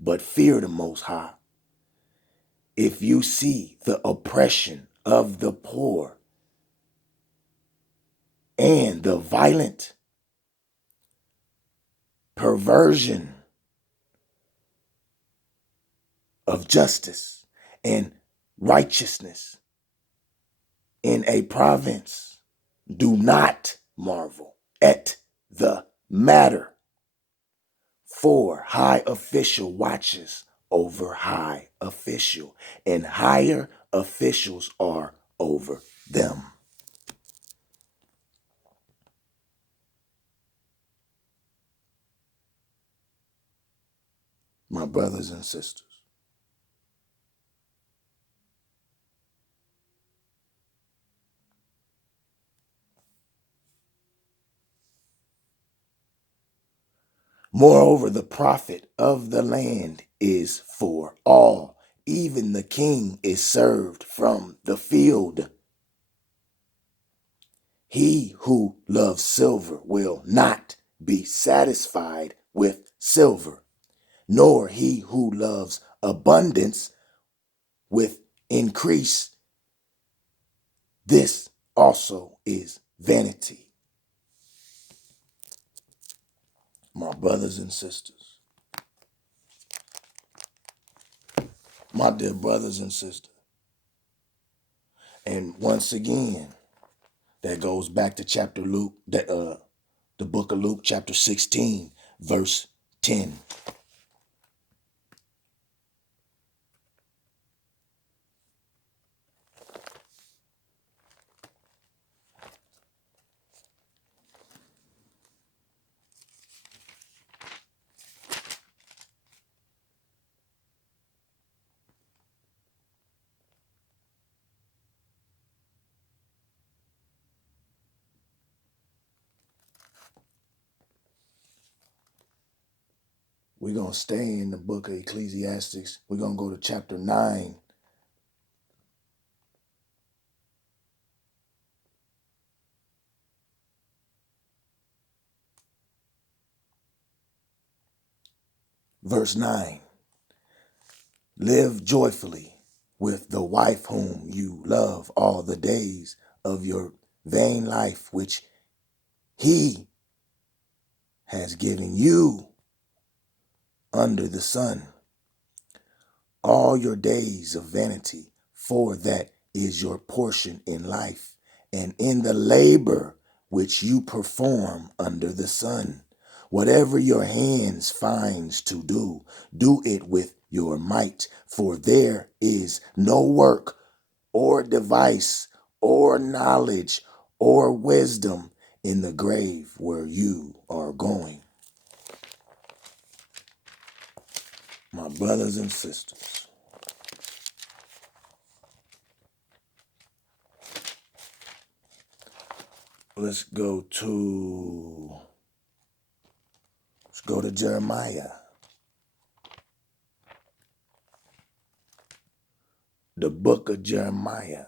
but fear the Most High. If you see the oppression of the poor and the violent perversion of justice and righteousness in a province, do not marvel at the matter. For high official watches over high official, and higher officials are over them. My brothers and sisters, moreover, the profit of the land is for all. Even the king is served from the field. He who loves silver will not be satisfied with silver, nor he who loves abundance with increase. This also is vanity. My brothers and sisters, my dear brothers and sisters, and once again, that goes back to chapter Luke, the book of Luke, chapter 16, verse 10. We're going to stay in the book of Ecclesiastes. We're going to go to chapter 9. Verse 9. Live joyfully with the wife whom you love all the days of your vain life, which he has given you under the sun. All your days of vanity, for that is your portion in life, and in the labor which you perform under the sun. Whatever your hands finds to do, do it with your might, for there is no work or device or knowledge or wisdom in the grave where you are going. My brothers and sisters, let's go to Jeremiah. The book of Jeremiah.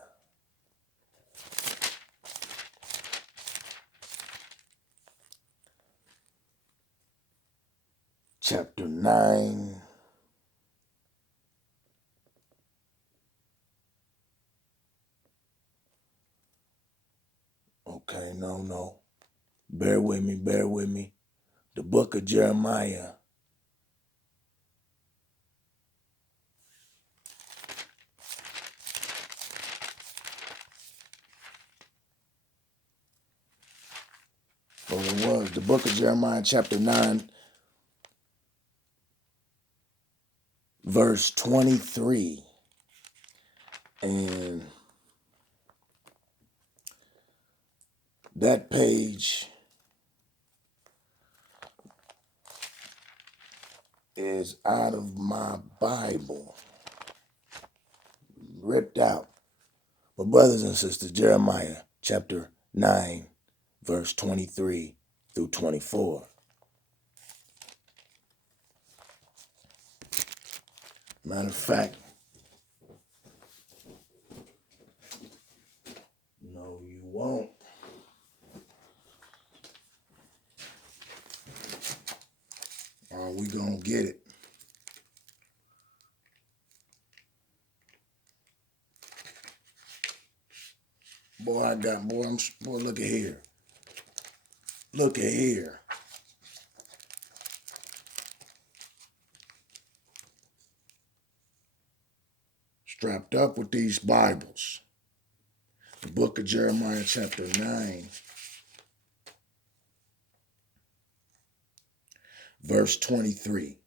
Chapter 9. Okay, no. Bear with me. The book of Jeremiah. It was the book of Jeremiah, chapter 9, verse 23. And that page is out of my Bible, ripped out. But brothers and sisters, Jeremiah chapter 9, verse 23 through 24. Matter of fact, no, you won't. Are we gonna get it? Boy, boy, look at here. Look at here. Strapped up with these Bibles. The book of Jeremiah, chapter 9, verse 23.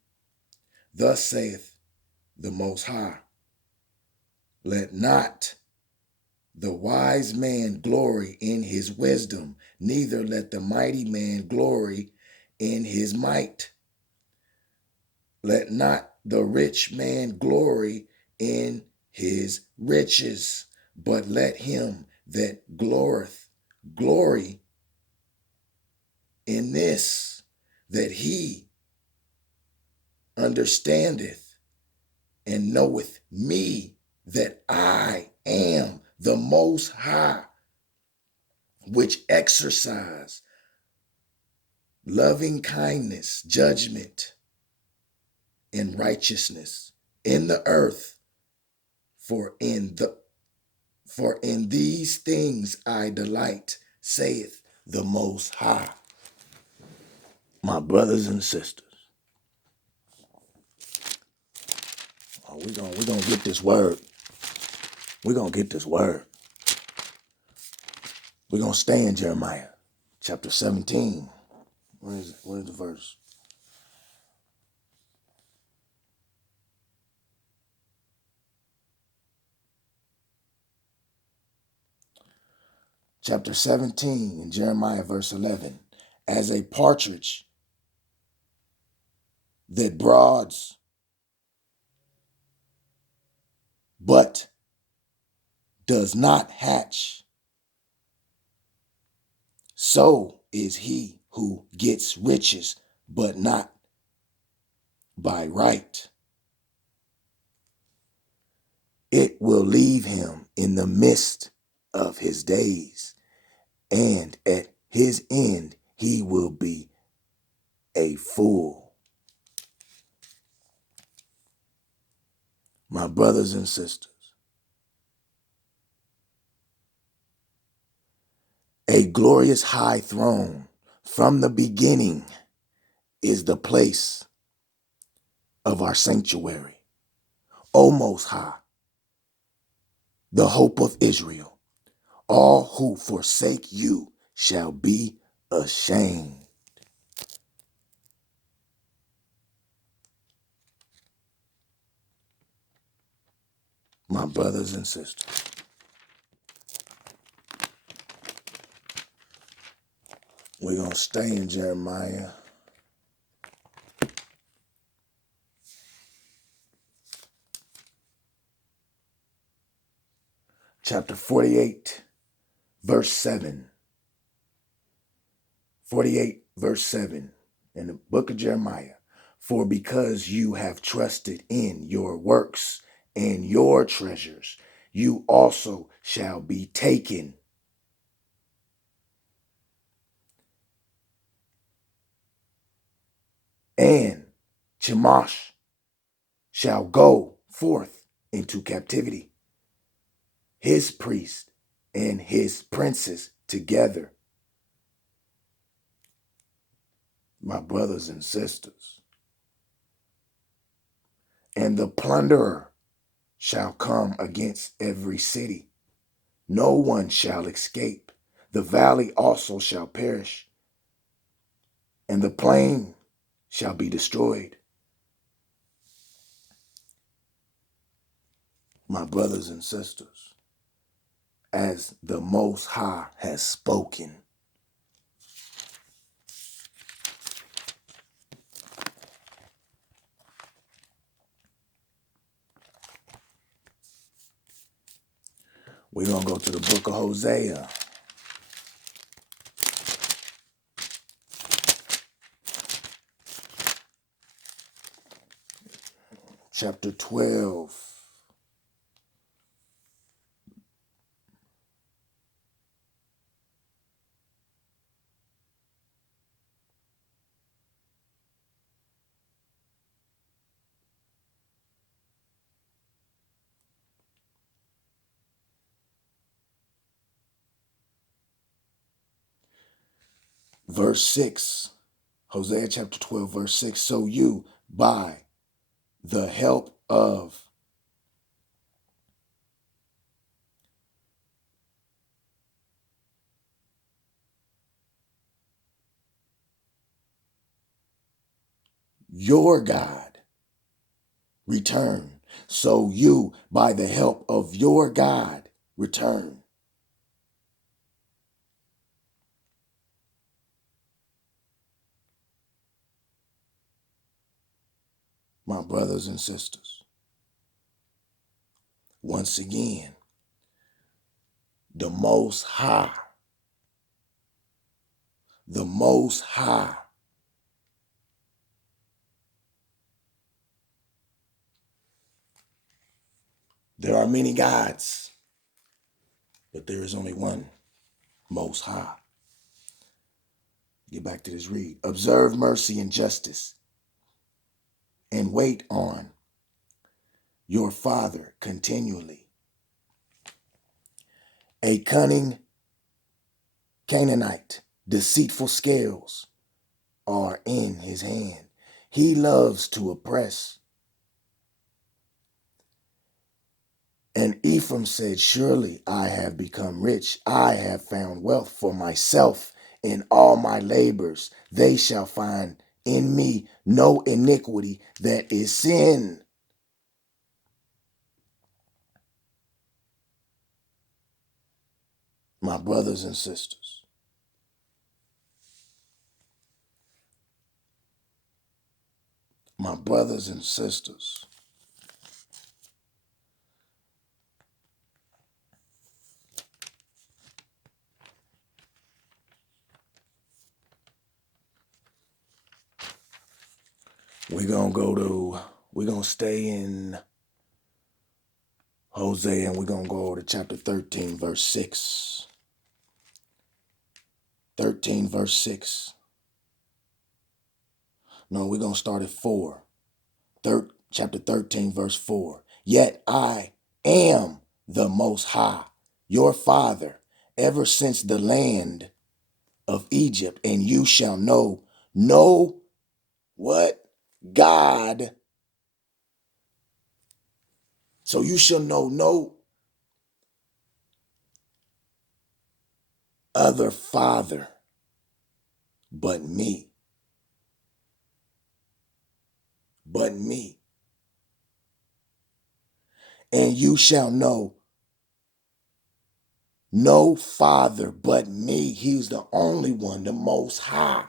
Thus saith the Most High, let not the wise man glory in his wisdom, neither let the mighty man glory in his might. Let not the rich man glory in his riches, but let him that gloreth glory in this, that he understandeth and knoweth me, that I am the Most High, which exercise loving kindness, judgment, and righteousness in the earth. For in these things I delight, saith the Most High. My brothers and sisters, we're gonna get this word. We're gonna get this word. We're gonna stay in Jeremiah chapter 17. Where is it? Where's the verse? Chapter 17 in Jeremiah, verse 11. As a partridge that broads but does not hatch, so is he who gets riches, but not by right. It will leave him in the midst of his days, and at his end he will be a fool. My brothers and sisters, a glorious high throne from the beginning is the place of our sanctuary. O Most High, the hope of Israel, all who forsake you shall be ashamed. My brothers and sisters, we're going to stay in Jeremiah chapter 48, verse 7. 48, verse 7 in the book of Jeremiah. For because you have trusted in your works and your treasures, you also shall be taken. And Chemosh shall go forth into captivity, his priest and his princes together. My brothers and sisters, and the plunderer shall come against every city. No one shall escape. The valley also shall perish, and the plain shall be destroyed. My brothers and sisters, as the Most High has spoken. We're going to go to the book of Hosea. Chapter 12. verse 6, Hosea chapter 12, verse 6. So you, by the help of your God, return. So you, by the help of your God, return. My brothers and sisters, once again, the Most High, the Most High. There are many gods, but there is only one Most High. Get back to this read. Observe mercy and justice and wait on your Father continually. A cunning Canaanite, deceitful scales are in his hand. He loves to oppress. And Ephraim said, surely I have become rich. I have found wealth for myself in all my labors. They shall find in me no iniquity that is sin. My brothers and sisters, my brothers and sisters, we're going to stay in Hosea, and we're going to go over to chapter 13, verse 6. 13, verse 6. No, we're going to start at 4. Chapter 13, verse 4. Yet I am the Most High, your Father, ever since the land of Egypt, and you shall know what? God. So you shall know no other Father but me. But me. And you shall know no Father but me. He's the only one, the Most High.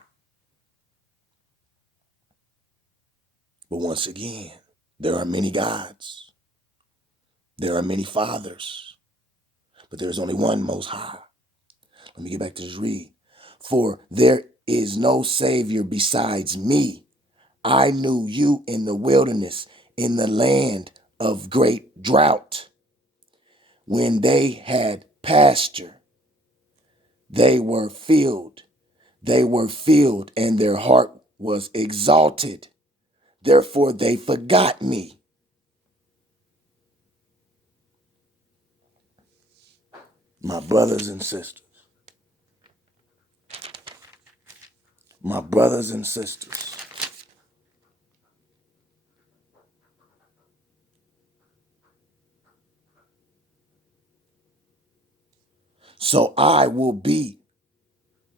But once again, there are many gods. There are many fathers. But there's only one Most High. Let me get back to this read. For there is no Savior besides me. I knew you in the wilderness, in the land of great drought. When they had pasture, they were filled. They were filled, and their heart was exalted. Therefore they forgot me. My brothers and sisters. My brothers and sisters. So I will be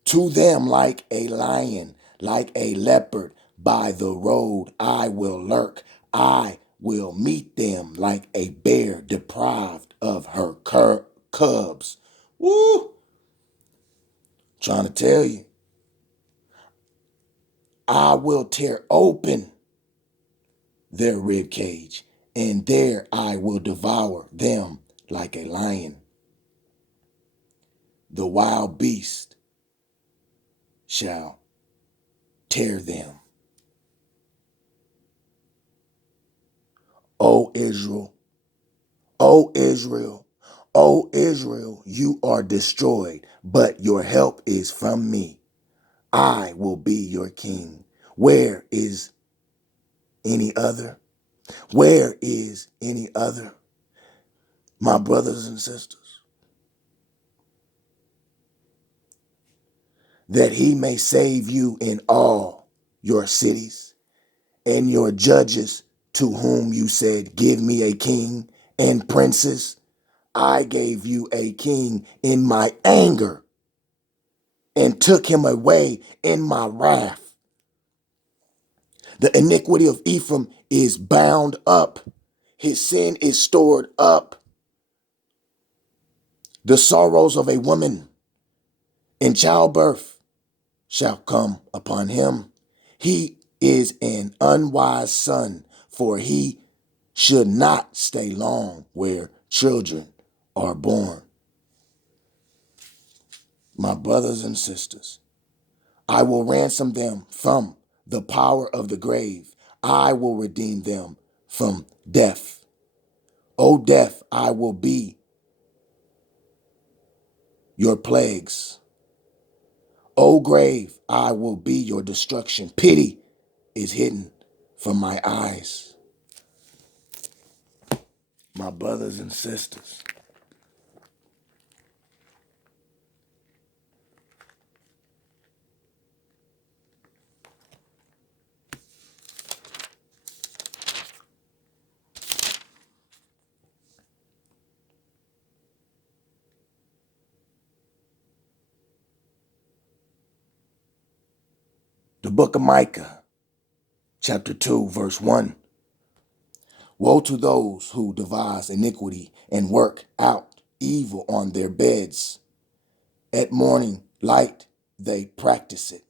to them like a lion, like a leopard by the road. I will lurk. I will meet them like a bear deprived of her cubs. Woo! Trying to tell you. I will tear open their rib cage, and there I will devour them like a lion. The wild beast shall tear them. O Israel, O Israel, O Israel, you are destroyed, but your help is from me. I will be your king. Where is any other? Where is any other? My brothers and sisters, that he may save you in all your cities, and your judges to whom you said, give me a king and princes. I gave you a king in my anger and took him away in my wrath. The iniquity of Ephraim is bound up. His sin is stored up. The sorrows of a woman in childbirth shall come upon him. He is an unwise son, for he should not stay long where children are born. My brothers and sisters, I will ransom them from the power of the grave. I will redeem them from death. O death, I will be your plagues. O grave, I will be your destruction. Pity is hidden from my eyes. My brothers and sisters, the book of Micah, chapter 2, verse 1. Woe to those who devise iniquity and work out evil on their beds. At morning light they practice it,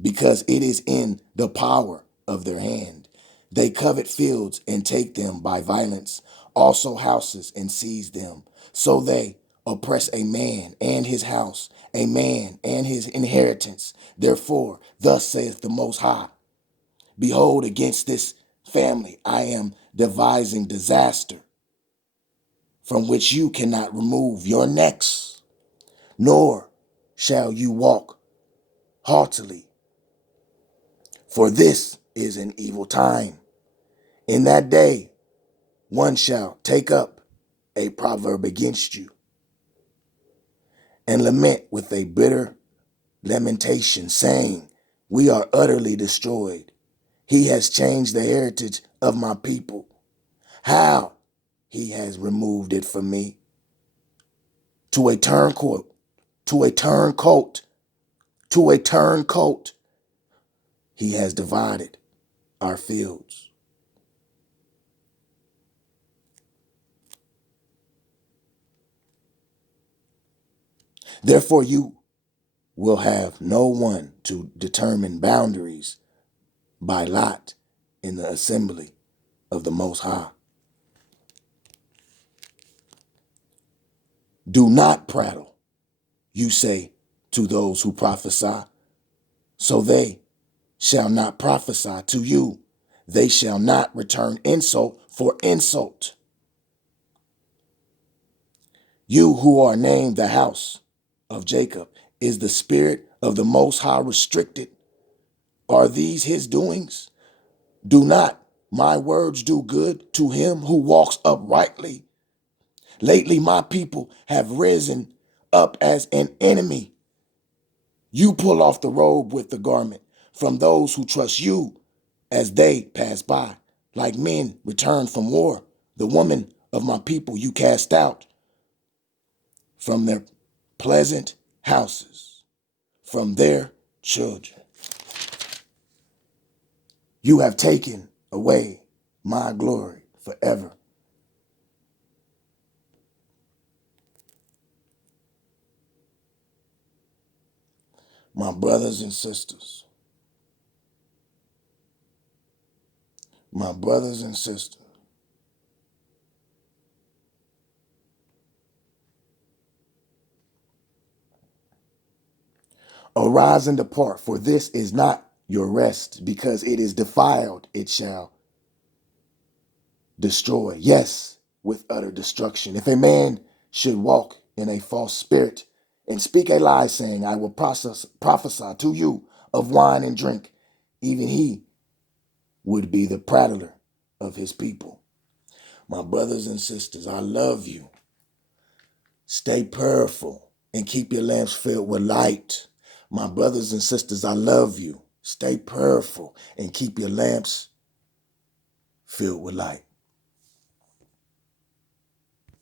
because it is in the power of their hand. They covet fields and take them by violence, also houses and seize them. So they oppress a man and his house, a man and his inheritance. Therefore, thus saith the Most High, behold, against this family I am devising disaster, from which you cannot remove your necks, nor shall you walk haughtily. For this is an evil time. In that day, one shall take up a proverb against you and lament with a bitter lamentation, saying, we are utterly destroyed. He has changed the heritage of my people. How he has removed it from me. To a turncoat, to a turncoat, to a turncoat, he has divided our fields. Therefore, you will have no one to determine boundaries by lot in the assembly of the Most High. Do not prattle, you say to those who prophesy, so they shall not prophesy to you. They shall not return insult for insult. You who are named the house of Jacob, is the spirit of the Most High restricted? Are these his doings? Do not my words do good to him who walks uprightly? Lately, my people have risen up as an enemy. You pull off the robe with the garment from those who trust you as they pass by. Like men returned from war, the woman of my people you cast out from their pleasant houses, from their children. You have taken away my glory forever. My brothers and sisters, my brothers and sisters, arise and depart, for this is not your rest, because it is defiled, it shall destroy. Yes, with utter destruction. If a man should walk in a false spirit and speak a lie, saying, I will prophesy to you of wine and drink, even he would be the prattler of his people. My brothers and sisters, I love you. Stay prayerful. and keep your lamps filled with light. My brothers and sisters, I love you. Stay prayerful and keep your lamps filled with light.